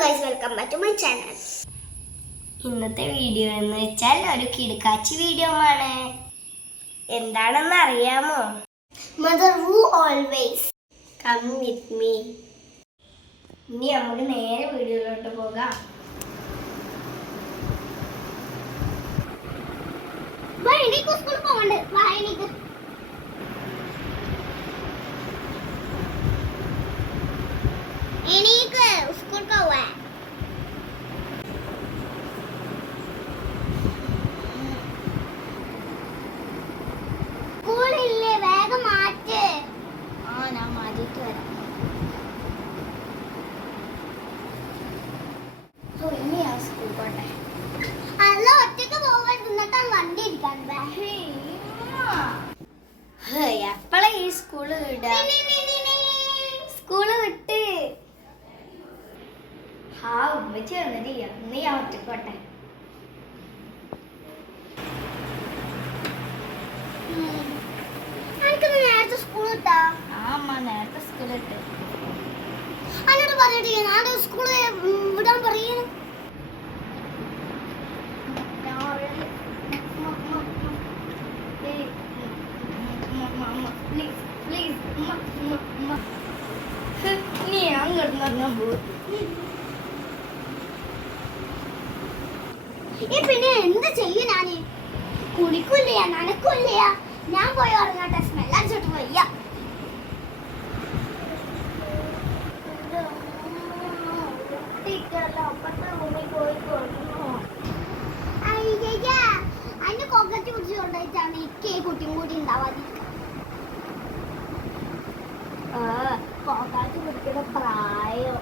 Guys, welcome back to my channel. ഇന്നത്തെ video എന്ന് വെച്ചാൽ ഒരു കിടക്കാച്ചി വീഡിയോ ആണ്. എന്താണെന്ന് അറിയാമോ? Mother who always come with me. ഇനി നമുക്ക് നേരെ വീഡിയോയിലോട്ട് പോകാം. സ്കൂളിൽ പോകണ്ടേ? എനിക്ക് സ്കൂൾ പോവാ. സ്കൂളില്ലേ, വേഗം മാറ്റ്. ഞാൻ മാറ്റിട്ട് വരാം. ഇനി ഞാൻ സ്കൂൾ പോട്ടെ. അല്ല, ഒറ്റക്ക് പോവാൻ എന്നിട്ടാണ് വണ്ടി ഇരിക്കാൻ. എപ്പോഴാ ഈ സ്കൂള് വിടാ? സ്കൂള് വിട്ട് ഉമ്മച്ചി വന്നിട്ടില്ല. ഇന്ന് ഞാൻ ഒറ്റക്കോട്ടെ. നേരത്തെ സ്കൂൾ ഇട്ടാ? നേരത്തെ സ്കൂൾ ഇട്ട്. എന്നോട് പറഞ്ഞിട്ടില്ല നാളെ സ്കൂള് വിടാൻ പറയുന്നു. പിന്നെ എന്ത് ചെയ്യും? ഞാന് കുളിക്കില്ല, നനക്കില്ല. ഞാൻ പോയി ഉറങ്ങട്ടെ. സ്മെല്ലടിച്ചിട്ട് വയ്യ. അതിന് കൊക്കറ്റ് പിടിച്ച് കൊണ്ടുപോയിട്ടാണ് ഇക്കേ കുട്ടിയും കൂടി ഉണ്ടാവാതിരിക്കുക. കൊക്കാറ്റ് പിടിക്കുന്ന പ്രായം.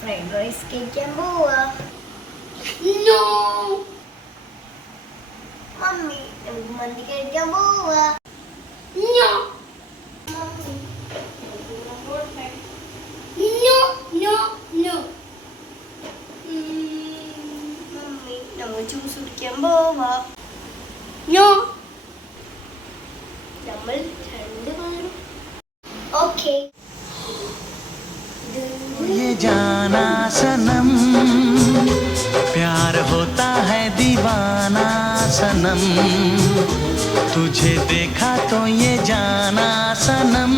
ഫ്രൈഡ് റൈസ് കഴിക്കാൻ പോവാ. മമ്മി, നമുക്ക് മന്തി കഴിക്കാൻ പോവാ. മമ്മി, നമ്മൾ ജ്യൂസ് കുടിക്കാൻ പോവാ. നമ്മൾ രണ്ടുപേരും ഓക്കെ. ये जाना सनम प्यार होता है दीवाना सनम तुझे देखा तो ये जाना सनम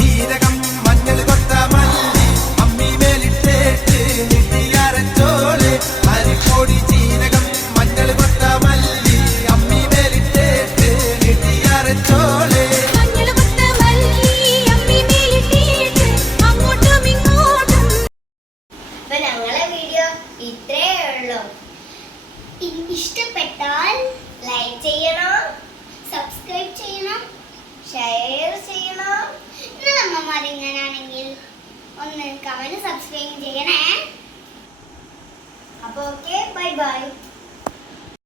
ജീരകം മഞ്ഞൾ കൊത്ത മല്ലി അമ്മി മേലിട്ടേറ്റ് നിട്ടിയാരച്ചോളെ അരിക്കോടി ജീരകം മഞ്ഞൾ കൊത്ത മല്ലി അമ്മി മേലിട്ടേറ്റ് നിട്ടിയാരച്ചോളെ. ഞങ്ങളെ വീഡിയോ ഇത്രേ ഉള്ളൂ. ഇഷ്ടപ്പെട്ടാൽ ലൈക്ക് ചെയ്യണം, സബ്സ്ക്രൈബ് ചെയ്യണം, ഷെയർ ചെയ്യണം. അമ്മമാർ ഇങ്ങനാണെങ്കിൽ ഒന്ന് കമന്റ് സബ്സ്ക്രൈബ് ചെയ്യണേ. അപ്പോൾ ഓക്കെ, ബൈ ബൈ.